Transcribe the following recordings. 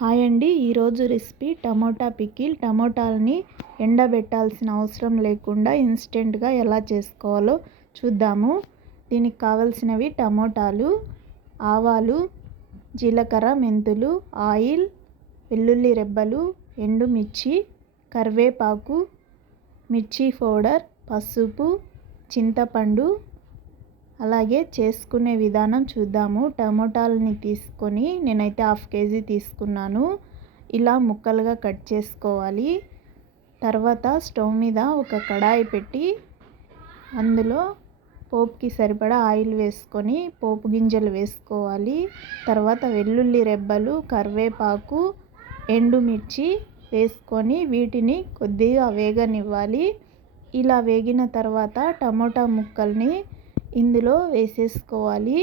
Hi అండి. ఈరోజు recipe tomato pickle. టమోటాలని ఎండబెట్టాల్సిన అవసరం లేకుండా ఇన్స్టెంట్గా ఎలా చేసుకోవాలో చూద్దాము. దీనికి కావలసినవి టమోటాలు ఆవాలు జీలకర్ర మెంతులు ఆయిల్ వెల్లుల్లి రెబ్బలు ఎండుమిర్చి కరివేపాకు మిర్చి పౌడర్ పసుపు చింతపండు అలాగే చేసుకునే విధానం చూద్దాము. టమోటాలని తీసుకొని నేనైతే హాఫ్ కేజీ తీసుకున్నాను. ఇలా ముక్కలుగా కట్ చేసుకోవాలి. తర్వాత స్టవ్ మీద ఒక కడాయి పెట్టి అందులో పోపుకి సరిపడా ఆయిల్ వేసుకొని పోపు గింజలు వేసుకోవాలి. తర్వాత వెల్లుల్లి రెబ్బలు కరివేపాకు ఎండుమిర్చి వేసుకొని వీటిని కొద్దిగా వేగనివ్వాలి. ఇలా వేగిన తర్వాత టమోటా ముక్కల్ని ఇందులో వేసేసుకోవాలి.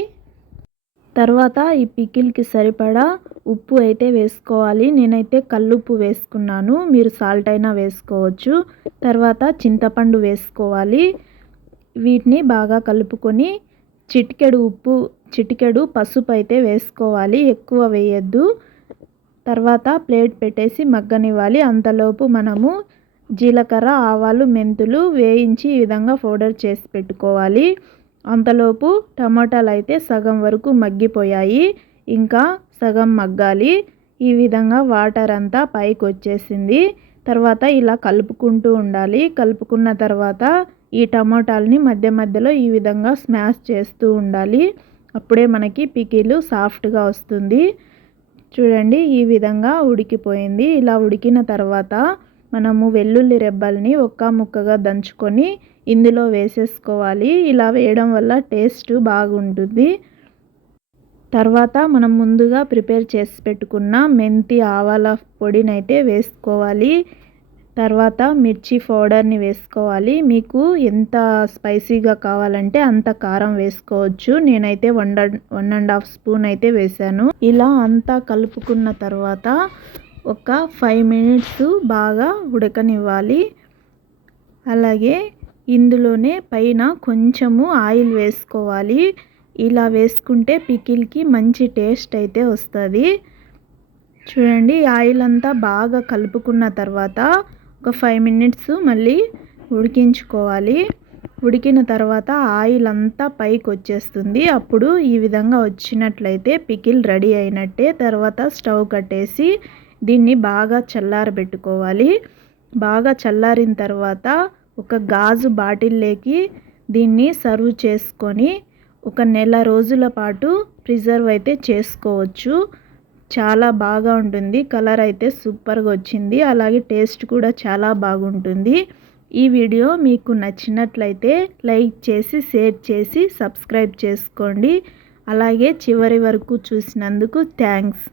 తర్వాత ఈ పికిల్కి సరిపడా ఉప్పు అయితే వేసుకోవాలి. నేనైతే కల్లుప్పు వేసుకున్నాను. మీరు సాల్ట్ అయినా వేసుకోవచ్చు. తర్వాత చింతపండు వేసుకోవాలి. వీటిని బాగా కలుపుకొని చిటికెడు ఉప్పు చిటికెడు పసుపు అయితే వేసుకోవాలి. ఎక్కువ వేయద్దు. తర్వాత ప్లేట్ పెట్టేసి మగ్గనివ్వాలి. అంతలోపు మనము జీలకర్ర ఆవాలు మెంతులు వేయించి ఈ విధంగా పౌడర్ చేసి పెట్టుకోవాలి. అంతలోపు టమాటాలు అయితే సగం వరకు మగ్గిపోయాయి. ఇంకా సగం మగ్గాలి. ఈ విధంగా వాటర్ అంతా పైకి వచ్చేసింది తర్వాత ఇలా కలుపుకుంటూ ఉండాలి. కలుపుకున్న తర్వాత ఈ టమాటాలని మధ్య మధ్యలో ఈ విధంగా స్మాష్ చేస్తూ ఉండాలి. అప్పుడే మనకి పికిలు సాఫ్ట్గా వస్తుంది. చూడండి ఈ విధంగా ఉడికిపోయింది. ఇలా ఉడికిన తర్వాత మనము వెల్లుల్లి రెబ్బల్ని ఒక్క ముక్కగా దంచుకొని ఇందులో వేసేసుకోవాలి. ఇలా వేయడం వల్ల టేస్ట్ బాగుంటుంది. తర్వాత మనం ముందుగా ప్రిపేర్ చేసి పెట్టుకున్న మెంతి ఆవాల పొడిని అయితే వేసుకోవాలి. తర్వాత మిర్చి పౌడర్ని వేసుకోవాలి. మీకు ఎంత స్పైసీగా కావాలంటే అంత కారం వేసుకోవచ్చు. నేనైతే one one and half spoon అయితే వేసాను. ఇలా అంతా కలుపుకున్న తర్వాత ఒక ఫైవ్ మినిట్స్ బాగా ఉడకనివ్వాలి. అలాగే ఇందులోనే పైన కొంచెము ఆయిల్ వేసుకోవాలి. ఇలా వేసుకుంటే పికిల్కి మంచి టేస్ట్ అయితే వస్తుంది. చూడండి ఆయిల్ అంతా బాగా కలుపుకున్న తర్వాత ఒక ఫైవ్ మినిట్స్ మళ్ళీ ఉడికించుకోవాలి. ఉడికిన తర్వాత ఆయిల్ అంతా పైకి వచ్చేస్తుంది. అప్పుడు ఈ విధంగా వచ్చినట్లయితే పికిల్ రెడీ అయినట్టే. తర్వాత స్టవ్ కట్టేసి దీన్ని బాగా చల్లారబెట్టుకోవాలి. బాగా చల్లారిన తర్వాత ఒక గాజు బాటిల్లోకి దీన్ని సర్వ్ చేసుకొని ఒక నెల రోజుల పాటు ప్రిజర్వ్ అయితే చేసుకోవచ్చు. చాలా బాగా ఉంటుంది. కలర్ అయితే సూపర్గా వచ్చింది. అలాగే టేస్ట్ కూడా చాలా బాగుంటుంది. ఈ వీడియో మీకు నచ్చినట్లయితే లైక్ చేసి షేర్ చేసి సబ్స్క్రైబ్ చేసుకోండి. అలాగే చివరి వరకు చూసినందుకు థ్యాంక్స్.